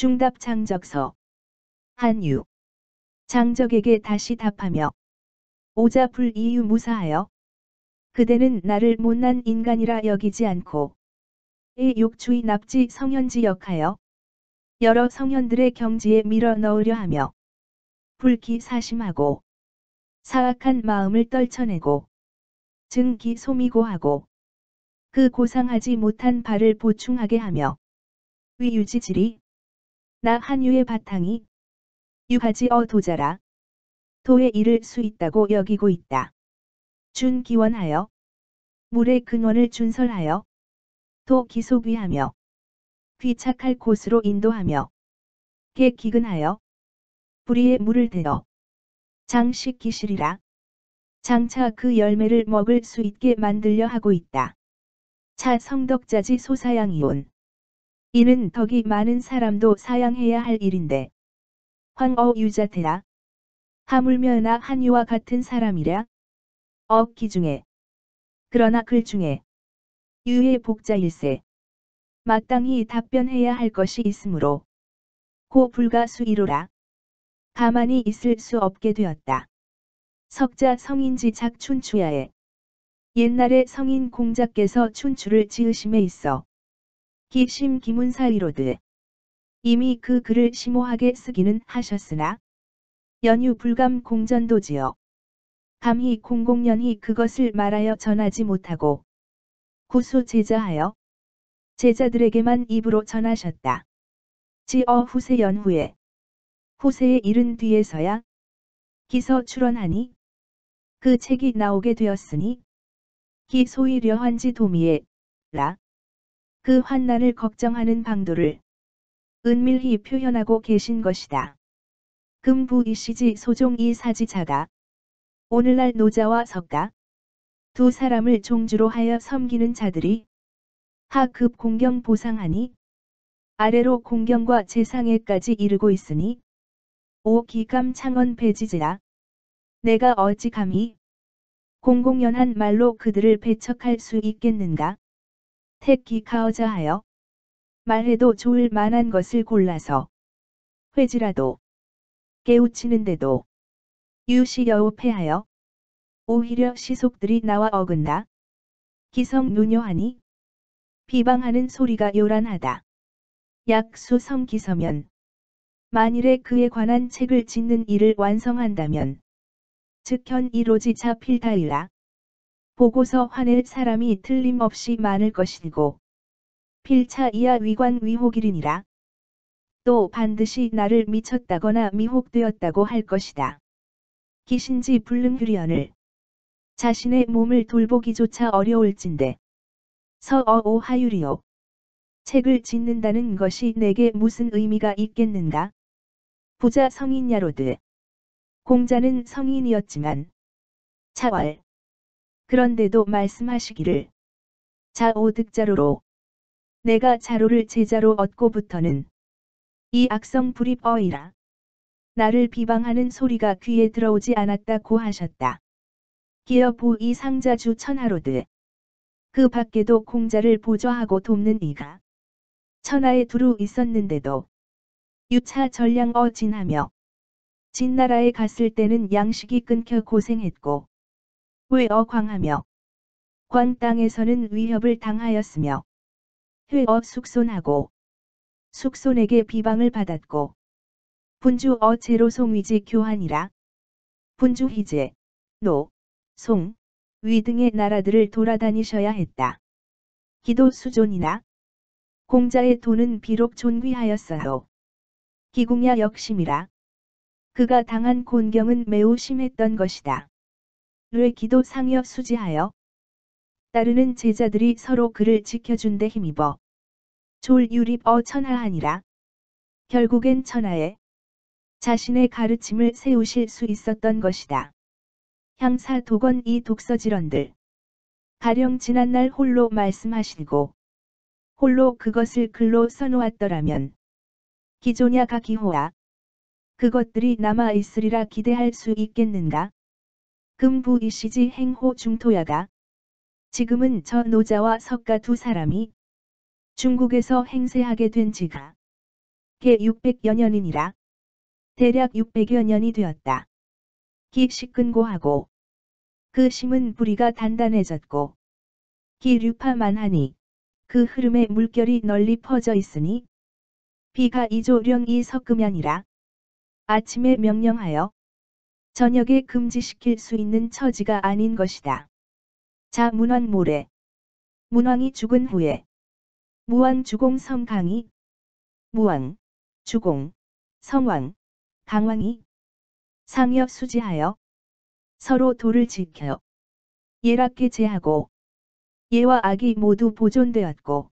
중답 장적서. 한유. 장적에게 다시 답하며 오자 불이유 무사하여 그대는 나를 못난 인간이라 여기지 않고 의 욕추의 납치 성현지 역하여 여러 성현들의 경지에 밀어 넣으려 하며 불기 사심하고 사악한 마음을 떨쳐내고 증기 소미고하고 그 고상하지 못한 바를 보충하게 하며 위유지질이 나 한유의 바탕이 유하지 도자라 도에 이를 수 있다고 여기고 있다. 준기원하여 물의 근원을 준설하여 도 기속위하며 귀착할 곳으로 인도하며 개기근하여 불의에 물을 대어 장식기실이라 장차 그 열매를 먹을 수 있게 만들려 하고 있다. 차 성덕자지 소사양이온. 이는 덕이 많은 사람도 사양해야 할 일인데 황어 유자태라 하물며 나 한유와 같은 사람이랴. 기중에 그러나 글 중에 유의 복자일세 마땅히 답변해야 할 것이 있으므로 고 불가수이로라. 가만히 있을 수 없게 되었다. 석자 성인지 작춘추야에 옛날에 성인 공자께서 춘추를 지으심에 있어 기심 기문사이로드 이미 그 글을 심오하게 쓰기는 하셨으나 연유 불감 공전도지어 감히 공공연히 그것을 말하여 전하지 못하고 구수 제자하여 제자들에게만 입으로 전하셨다. 지어 후세 연후에 후세에 이른 뒤에서야 기서 출원하니 그 책이 나오게 되었으니 기 소위 려환지 도미에 라 그 환난을 걱정하는 방도를 은밀히 표현하고 계신 것이다. 금부이시지 소종 이 사지자가 오늘날 노자와 석가 두 사람을 종주로 하여 섬기는 자들이 하급 공경 보상하니 아래로 공경과 제상에까지 이르고 있으니 오 기감 창원 배지지라 내가 어찌 감히 공공연한 말로 그들을 배척할 수 있겠는가. 택기 가어자하여 말해도 좋을 만한 것을 골라서 회지라도 깨우치는데도 유시여우패하여 오히려 시속들이 나와 어긋나 기성 누녀하니 비방하는 소리가 요란하다. 약수성기서면 만일에 그에 관한 책을 짓는 일을 완성한다면 즉현 이로지 자필다이라 보고서 화낼 사람이 틀림없이 많을 것이고 필차 이하 위관 위혹일이니라. 또 반드시 나를 미쳤다거나 미혹되었다고 할 것이다. 기신지 불능휴리언을 자신의 몸을 돌보기조차 어려울진데 서어오 하유리오 책을 짓는다는 것이 내게 무슨 의미가 있겠는가. 부자 성인야로드 공자는 성인이었지만 차월 그런데도 말씀하시기를 자오득자로로 내가 자로를 제자로 얻고부터는 이 악성 불입어이라 나를 비방하는 소리가 귀에 들어오지 않았다고 하셨다. 기어보 이 상자주 천하로드 그 밖에도 공자를 보좌하고 돕는 이가 천하에 두루 있었는데도 유차 전량어 진하며 진나라에 갔을 때는 양식이 끊겨 고생했고 외어 광하며 광 땅에서는 위협을 당하였으며 회어 숙손하고 숙손에게 비방을 받았고 분주어 제로송위지 교환이라 분주 희제, 노, 송, 위 등의 나라들을 돌아다니셔야 했다. 기도 수존이나 공자의 도는 비록 존귀하였어도 기궁야 역심이라 그가 당한 곤경은 매우 심했던 것이다. 뇌 기도 상여 수지하여 따르는 제자들이 서로 그를 지켜준 데 힘입어 졸유립어 천하하니라. 결국엔 천하에 자신의 가르침을 세우실 수 있었던 것이다. 향사 도건 이 독서질언들 가령 지난날 홀로 말씀하시고 홀로 그것을 글로 써놓았더라면 기조냐가 기호아 그것들이 남아 있으리라 기대할 수 있겠는가. 금부이시지 행호 중토야가 지금은 저 노자와 석가 두 사람이 중국에서 행세하게 된 지가 개 600여 년이니라. 대략 600여 년이 되었다. 기 시큰고하고 그 심은 부리가 단단해졌고 기류파만하니 그 흐름의 물결이 널리 퍼져 있으니 비가 이조령이 섞으면이라. 아침에 명령하여 저녁에 금지시킬 수 있는 처지가 아닌 것이다. 자 문왕 모래. 문왕이 죽은 후에 무왕 주공 성강이 무왕, 주공, 성왕, 강왕이 상여 수지하여 서로 도를 지켜 예랍게 제하고 예와 악이 모두 보존되었고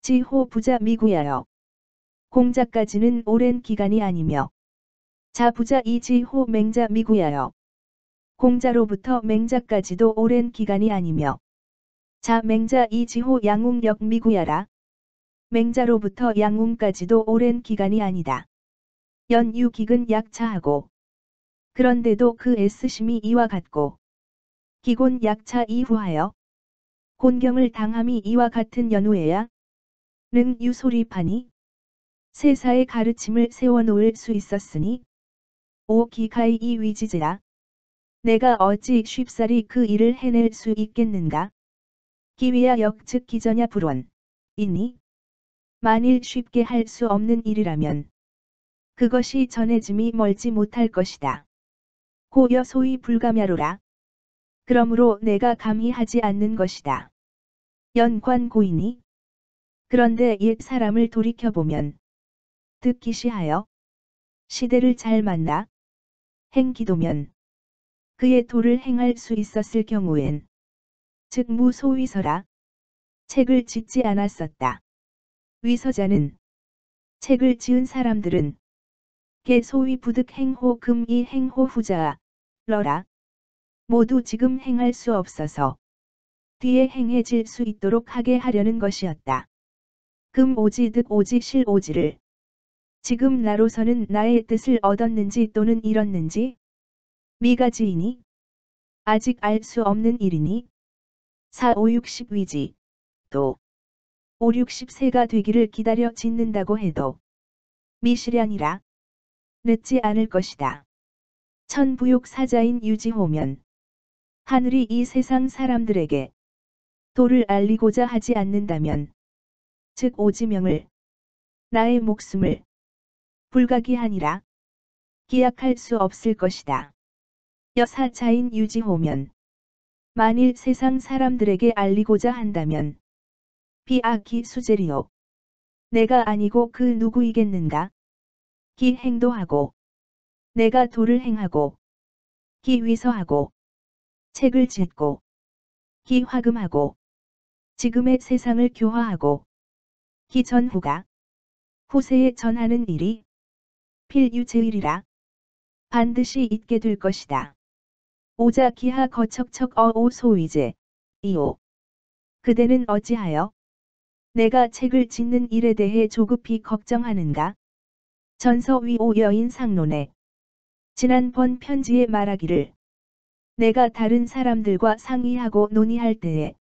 지호 부자 미구하여 공자까지는 오랜 기간이 아니며 자부자 이지호 맹자 미구하여 공자로부터 맹자까지도 오랜 기간이 아니며 자 맹자 이지호 양웅역 미구야라. 맹자로부터 양웅까지도 오랜 기간이 아니다. 연유기근 약차하고 그런데도 그 애쓰심이 이와 같고 기곤 약차 이후하여 곤경을 당함이 이와 같은 연후에야 능 유소리파니 세사의 가르침을 세워놓을 수 있었으니 오 기가의 이 위지제라. 내가 어찌 쉽사리 그 일을 해낼 수 있겠는가. 기위야 역즉 기전야 불원 이니 만일 쉽게 할 수 없는 일이라면 그것이 전해짐이 멀지 못할 것이다. 고여 소위 불가мя로라. 그러므로 내가 감히 하지 않는 것이다. 연관 고이니 그런데 옛 사람을 돌이켜보면 득기시하여 시대를 잘 만나 행기도면 그의 도를 행할 수 있었을 경우엔 즉 무소위서라. 책을 짓지 않았었다. 위서자는 책을 지은 사람들은 개 소위 부득 행호 금이 행호 후자아 러라. 모두 지금 행할 수 없어서 뒤에 행해질 수 있도록 하게 하려는 것이었다. 금 오지 득 오지 실 오지를 지금 나로서는 나의 뜻을 얻었는지 또는 잃었는지 미가지이니 아직 알 수 없는 일이니 4, 5, 60 위지 또 5, 60세가 되기를 기다려 짓는다고 해도 미시량이라 늦지 않을 것이다. 천부욕 사자인 유지호면 하늘이 이 세상 사람들에게 도를 알리고자 하지 않는다면 즉 오지명을 나의 목숨을 불가기하니라 기약할 수 없을 것이다. 여사자인 유지호면 만일 세상 사람들에게 알리고자 한다면 비아기 수제리요 내가 아니고 그 누구이겠는가. 기 행도하고 내가 도를 행하고 기 위서하고 책을 짓고 기 화금하고 지금의 세상을 교화하고 기 전후가 후세에 전하는 일이 필유제일이라 반드시 있게 될 것이다. 오자 기하 거척척 어오 소위제 이오 그대는 어찌하여 내가 책을 짓는 일에 대해 조급히 걱정하는가. 전서위오 여인 상론에 지난번 편지에 말하기를 내가 다른 사람들과 상의하고 논의할 때에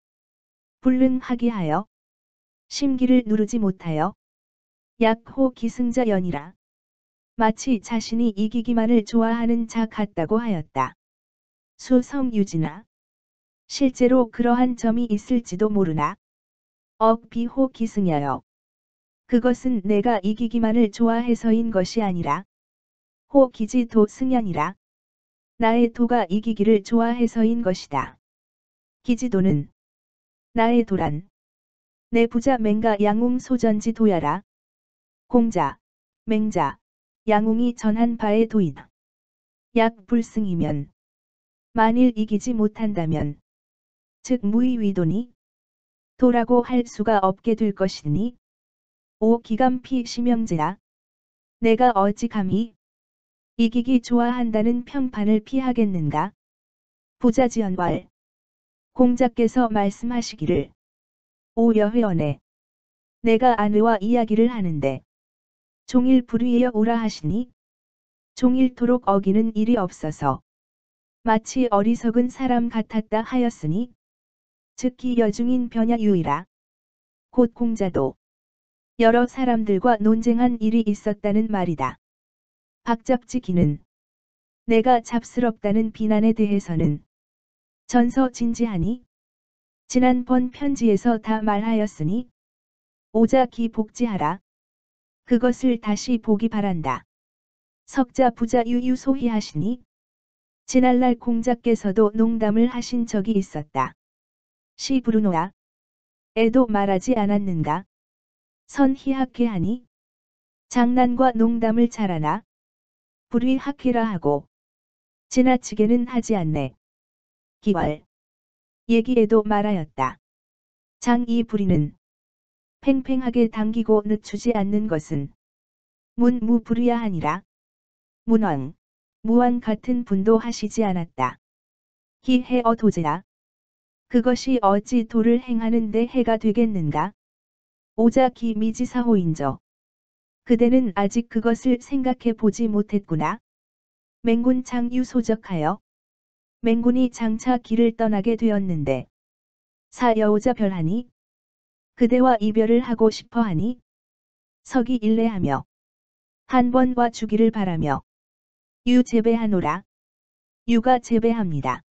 불능하게 심기를 누르지 못하여 약호 기승자연이라 마치 자신이 이기기만을 좋아하는 자 같다고 하였다. 수성유지나 실제로 그러한 점이 있을지도 모르나 억비호 기승야여 그것은 내가 이기기만을 좋아해서인 것이 아니라 호 기지도 승연이라 나의 도가 이기기를 좋아해서인 것이다. 기지도는 나의 도란 내 부자 맹가 양웅 소전지 도야라 공자, 맹자, 양웅이 전한 바의 도이다. 약 불승이면 만일 이기지 못한다면 즉 무의위도니 도라고 할 수가 없게 될 것이니 오 기감피 심영제라 내가 어찌 감히 이기기 좋아한다는 평판을 피하겠는가. 부자지연왈 공자께서 말씀하시기를 오 여회원에 내가 아내와 이야기를 하는데 종일 불위하여 오라 하시니 종일토록 어기는 일이 없어서 마치 어리석은 사람 같았다 하였으니 즉기 여중인 변야유이라 곧 공자도 여러 사람들과 논쟁한 일이 있었다는 말이다. 박잡지기는 내가 잡스럽다는 비난에 대해서는 전서진지하니 지난번 편지에서 다 말하였으니 오자기 복지하라. 그것을 다시 보기 바란다. 석자 부자 유유소희하시니 지난날 공자께서도 농담을 하신 적이 있었다. 시 브루노아. 애도 말하지 않았는가? 선희학회 하니 장난과 농담을 잘하나 불의학회라 하고 지나치게는 하지 않네. 기월. 얘기에도 말하였다. 장이 부리는 팽팽하게 당기고 늦추지 않는 것은 문무불의하니라. 문왕, 무왕 같은 분도 하시지 않았다. 기해어 도제야. 그것이 어찌 도를 행하는데 해가 되겠는가? 오자기 미지사호인저. 그대는 아직 그것을 생각해 보지 못했구나. 맹군 장유 소적하여 맹군이 장차 길을 떠나게 되었는데 사여오자 별하니 그대와 이별을 하고 싶어하니 석이 일례하며 한 번 와 주기를 바라며 유재배하노라. 유가 재배합니다.